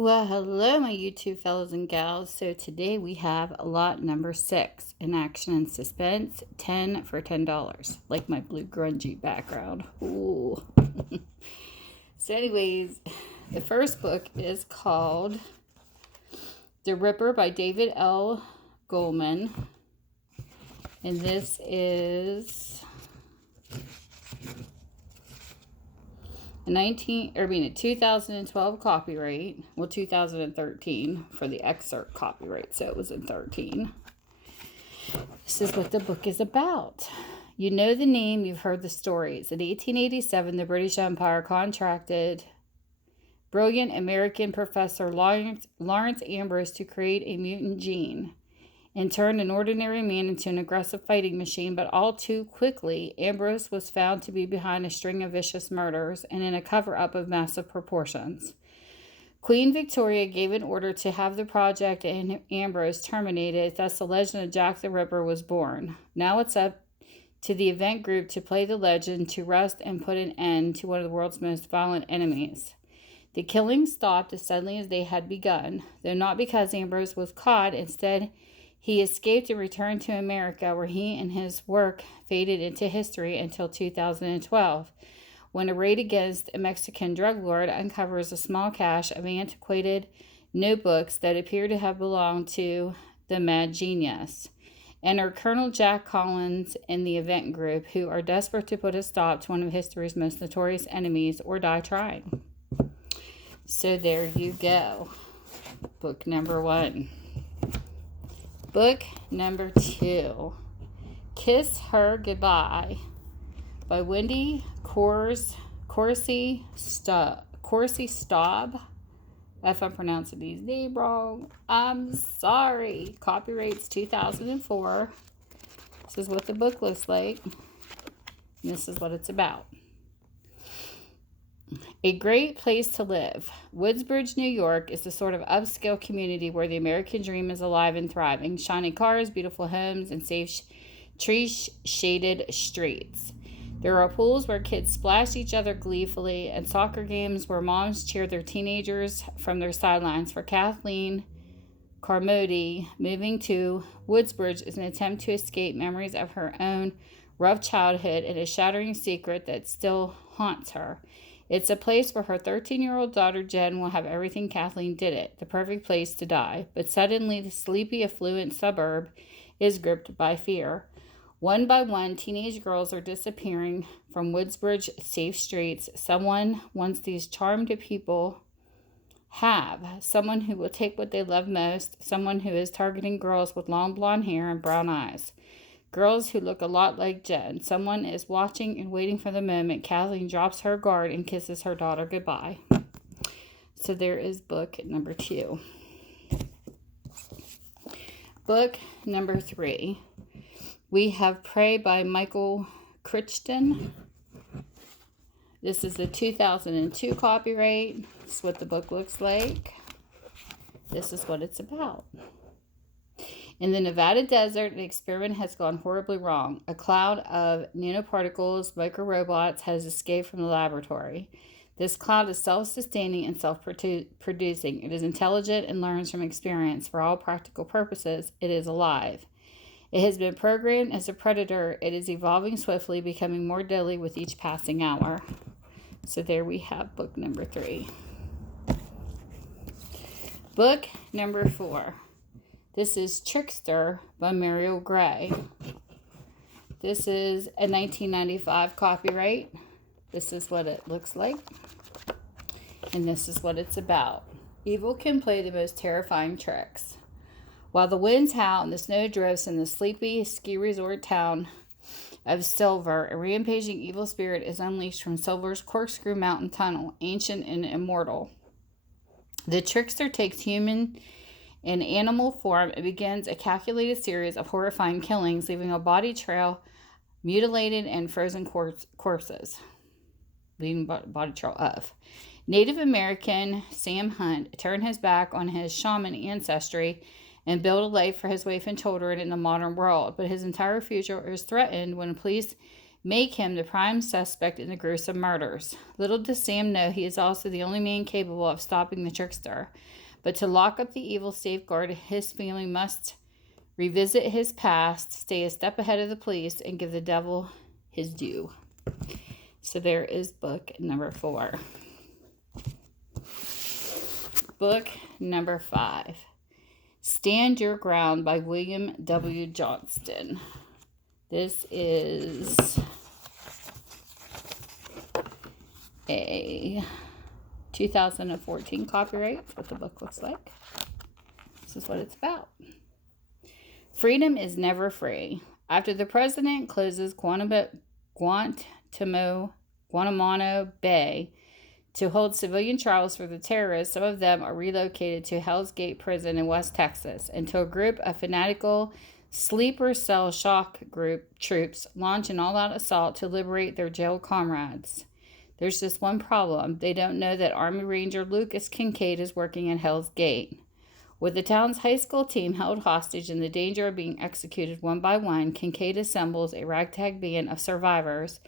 Well, hello, my YouTube fellows and gals. So today we have lot number 6 in Action and Suspense, 10 for $10, like my blue grungy background. Ooh. So anyways, the first book is called The Ripper by David L. Goleman. And this is a 2012 copyright. Well, 2013 for the excerpt copyright, so it was in 13. This is what the book is about. You know the name, you've heard the stories. In 1887, the British Empire contracted brilliant American professor Lawrence Ambrose to create a mutant gene and turned an ordinary man into an aggressive fighting machine, but all too quickly, Ambrose was found to be behind a string of vicious murders and in a cover-up of massive proportions. Queen Victoria gave an order to have the project and Ambrose terminated, thus the legend of Jack the Ripper was born. Now it's up to the event group to play the legend, to arrest and put an end to one of the world's most violent enemies. The killings stopped as suddenly as they had begun, though not because Ambrose was caught. Instead, he escaped and returned to America, where he and his work faded into history until 2012, when a raid against a Mexican drug lord uncovers a small cache of antiquated notebooks that appear to have belonged to the mad genius. Enter Colonel Jack Collins and the event group, who are desperate to put a stop to one of history's most notorious enemies or die trying. So there you go. Book number 1. Book number 2, Kiss Her Goodbye by Wendy, Corsi, Staub. If I'm pronouncing these names wrong, I'm sorry. Copyrights 2004. This is what the book looks like. And this is what it's about. A great place to live. Woodsbridge, New York is the sort of upscale community where the American dream is alive and thriving. Shiny cars, beautiful homes, and safe tree-shaded streets. There are pools where kids splash each other gleefully, and soccer games where moms cheer their teenagers from their sidelines. For Kathleen Carmody, moving to Woodsbridge is an attempt to escape memories of her own rough childhood and a shattering secret that still haunts her. It's a place where her 13-year-old daughter Jen will have everything Kathleen did it, the perfect place to die. But suddenly, the sleepy, affluent suburb is gripped by fear. One by one, teenage girls are disappearing from Woodsbridge safe streets. Someone wants these charmed people have. Someone who will take what they love most. Someone who is targeting girls with long blonde hair and brown eyes. Girls who look a lot like Jen. Someone is watching and waiting for the moment Kathleen drops her guard and kisses her daughter goodbye. So there is book number 2. Book number 3. We have Prey by Michael Crichton. This is a 2002 copyright. This is what the book looks like. This is what it's about. In the Nevada desert, an experiment has gone horribly wrong. A cloud of nanoparticles, microrobots, has escaped from the laboratory. This cloud is self-sustaining and self-producing. It is intelligent and learns from experience. For all practical purposes, it is alive. It has been programmed as a predator. It is evolving swiftly, becoming more deadly with each passing hour. So there we have book number 3. Book number 4. This is Trickster by Muriel Gray. This is a 1995 copyright. This is what it looks like. And this is what it's about. Evil can play the most terrifying tricks. While the winds howl and the snow drifts in the sleepy ski resort town of Silver, a rampaging evil spirit is unleashed from Silver's corkscrew mountain tunnel, ancient and immortal. The trickster takes human and animal form and begins a calculated series of horrifying killings, leaving a body trail, mutilated and frozen corpses. Leaving body trail of. Native American Sam Hunt turned his back on his shaman ancestry and build a life for his wife and children in the modern world, but his entire future is threatened when police make him the prime suspect in the gruesome murders. Little does Sam know he is also the only man capable of stopping the trickster. But to lock up the evil safeguard, his family must revisit his past, stay a step ahead of the police, and give the devil his due. So there is book number 4. Book number 5. Stand Your Ground by William W. Johnstone. This is a 2014 copyright. That's what the book looks like. This is what it's about. Freedom is never free. After the president closes Guantanamo Bay to hold civilian trials for the terrorists, some of them are relocated to Hell's Gate Prison in West Texas until a group of fanatical sleeper cell shock group troops launch an all-out assault to liberate their jail comrades. There's just one problem. They don't know that Army Ranger Lucas Kincaid is working at Hell's Gate. With the town's high school team held hostage and the danger of being executed one by one, Kincaid assembles a ragtag band of survivors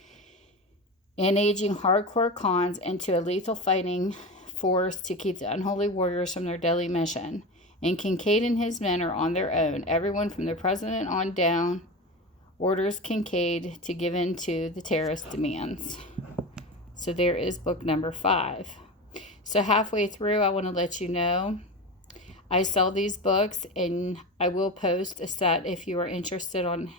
and aging hardcore cons into a lethal fighting force to keep the unholy warriors from their deadly mission. And Kincaid and his men are on their own. Everyone from the president on down orders Kincaid to give in to the terrorist demands. So there is book number 5. So halfway through, I want to let you know I sell these books, and I will post a set if you are interested on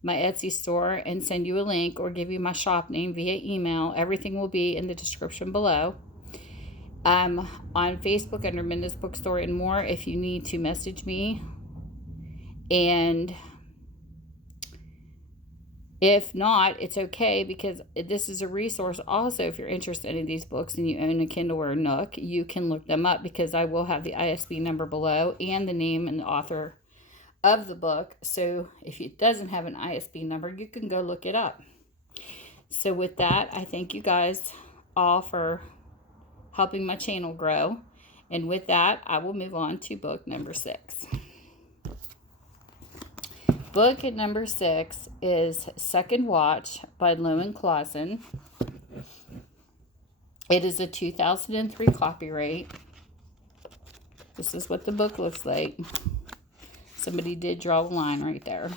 my Etsy store and send you a link or give you my shop name via email. Everything will be in the description below. I'm on Facebook under Minda's Bookstore and more if you need to message me. And if not, it's okay, because this is a resource also. If you're interested in these books and you own a Kindle or a Nook, you can look them up, because I will have the ISBN number below and the name and the author of the book. So if it doesn't have an ISBN number, you can go look it up. So with that, I thank you guys all for helping my channel grow. And with that, I will move on to book number 6. Book number 6 is Second Watch by Lowen Clausen. It is a 2003 copyright. This is what the book looks like. Somebody did draw a line right there.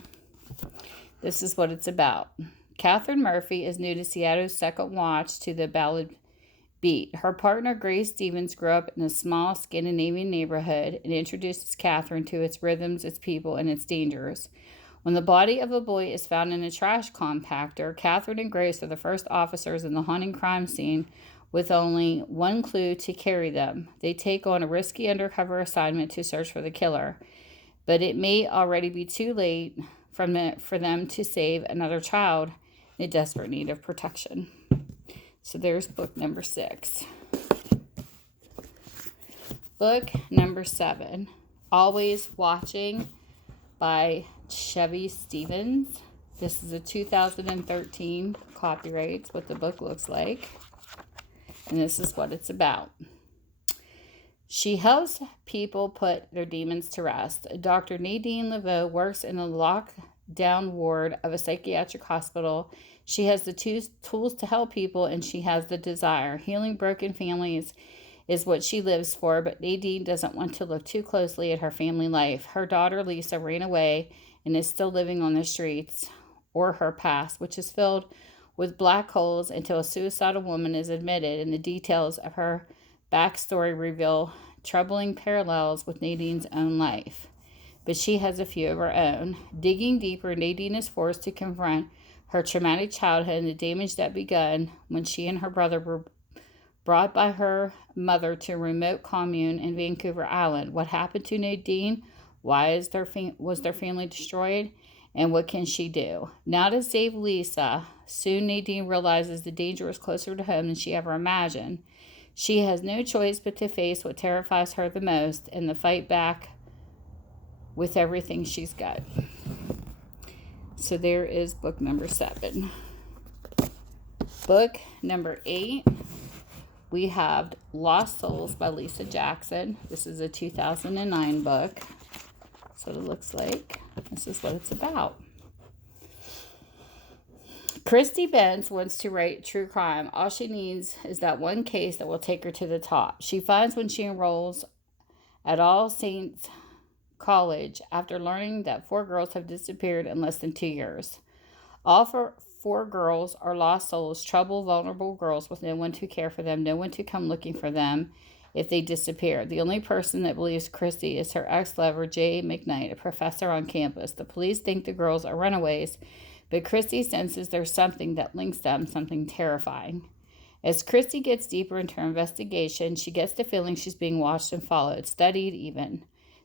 This is what it's about. Catherine Murphy is new to Seattle's Second Watch to the Ballad Beat. Her partner, Grace Stevens, grew up in a small Scandinavian neighborhood and introduces Catherine to its rhythms, its people, and its dangers. When the body of a boy is found in a trash compactor, Catherine and Grace are the first officers in the haunting crime scene with only one clue to carry them. They take on a risky undercover assignment to search for the killer, but it may already be too late for them to save another child in desperate need of protection. So there's book number 6. Book number 7, Always Watching by Chevy Stevens. This is a 2013 copyright. It's what the book looks like. And this is what it's about. She helps people put their demons to rest. Dr. Nadine Laveau works in a lockdown ward of a psychiatric hospital. She has the tools to help people, and she has the desire. Healing broken families is what she lives for, but Nadine doesn't want to look too closely at her family life. Her daughter, Lisa, ran away and is still living on the streets, or her past, which is filled with black holes until a suicidal woman is admitted, and the details of her backstory reveal troubling parallels with Nadine's own life. But she has a few of her own. Digging deeper, Nadine is forced to confront her traumatic childhood and the damage that began when she and her brother were brought by her mother to a remote commune in Vancouver Island. What happened to Nadine? Why was their family destroyed? And what can she do? Now to save Lisa, soon Nadine realizes the danger is closer to home than she ever imagined. She has no choice but to face what terrifies her the most and the fight back with everything she's got. So there is book number 7. Book number 8, we have Lost Souls by Lisa Jackson. This is a 2009 book. That's what it looks like. This is what it's about. Christy Benz wants to write true crime. All she needs is that one case that will take her to the top. She finds when she enrolls at All Saints College after learning that 4 girls have disappeared in less than 2 years. All four girls are lost souls, troubled, vulnerable girls with no one to care for them, no one to come looking for them if they disappear. The only person that believes Christy is her ex-lover, J. McKnight, a professor on campus. The police think the girls are runaways, but Christy senses there's something that links them, something terrifying. As Christy gets deeper into her investigation, she gets the feeling she's being watched and followed, studied even.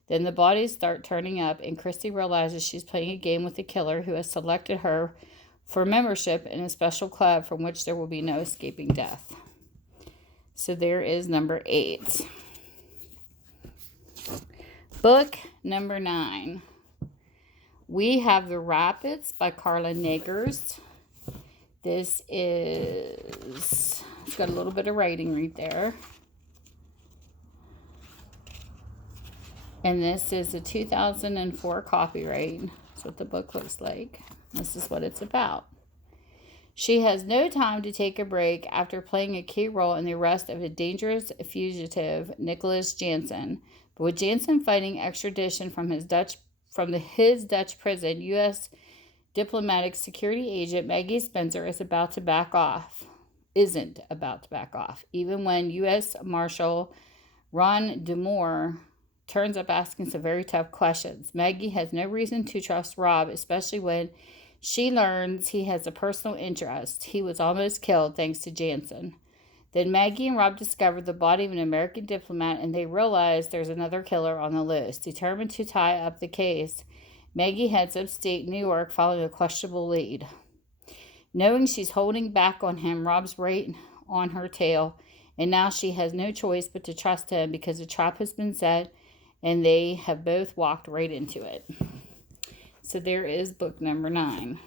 Then the bodies start turning up, and Christy realizes she's playing a game with the killer who has selected her for membership in a special club from which there will be no escaping death. So there is number 8. Book number 9. We have The Rapids by Carla Neggers. This is, it's got a little bit of writing right there. And this is a 2004 copyright. That's what the book looks like. This is what it's about. She has no time to take a break after playing a key role in the arrest of a dangerous fugitive, Nicholas Jansen. But with Jansen fighting extradition from his Dutch prison, U.S. diplomatic security agent Maggie Spencer isn't about to back off, even when U.S. Marshal Ron DeMore turns up asking some very tough questions. Maggie has no reason to trust Rob, especially when she learns he has a personal interest. He was almost killed thanks to Jansen. Then Maggie and Rob discover the body of an American diplomat, and they realize there's another killer on the loose. Determined to tie up the case, Maggie heads upstate New York following a questionable lead. Knowing she's holding back on him, Rob's right on her tail, and now she has no choice but to trust him because a trap has been set, and they have both walked right into it. So there is book number 9.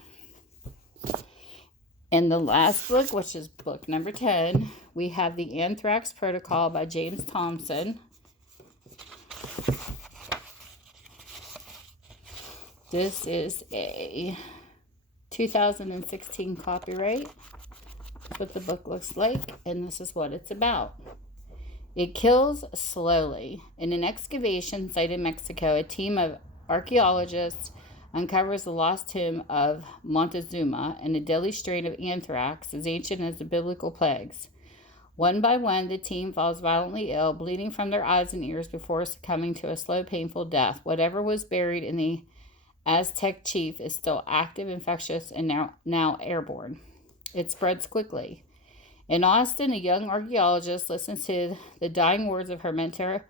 And the last book, which is book number 10, we have The Anthrax Protocol by James Thompson. This is a 2016 copyright. That's what the book looks like, and this is what it's about. It kills slowly. In an excavation site in Mexico, a team of archaeologists uncovers the lost tomb of Montezuma and a deadly strain of anthrax as ancient as the biblical plagues. One by one, the team falls violently ill, bleeding from their eyes and ears before succumbing to a slow, painful death. Whatever was buried in the Aztec chief is still active, infectious, and now airborne. It spreads quickly. In Austin, a young archaeologist listens to the dying words of her mentor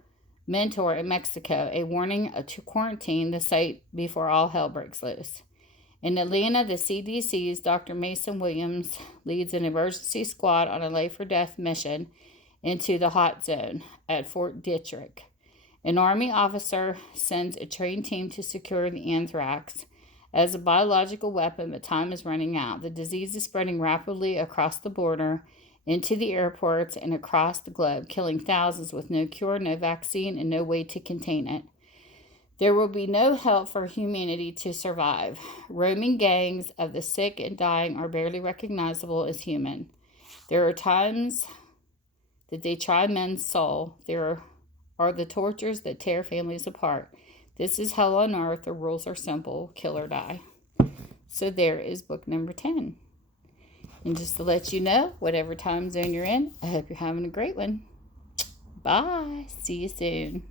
in Mexico, a warning to quarantine the site before all hell breaks loose. In Atlanta, the CDC's Dr. Mason Williams leads an emergency squad on a life-or-death mission into the hot zone at Fort Detrick. An Army officer sends a trained team to secure the anthrax as a biological weapon, but time is running out. The disease is spreading rapidly across the border, into the airports, and across the globe, killing thousands with no cure, no vaccine, and no way to contain it. There will be no help for humanity to survive. Roaming gangs of the sick and dying are barely recognizable as human. There are times that they try men's soul. There are the tortures that tear families apart. This is hell on earth. The rules are simple. Kill or die. So there is book number 10. And just to let you know, whatever time zone you're in, I hope you're having a great one. Bye. See you soon.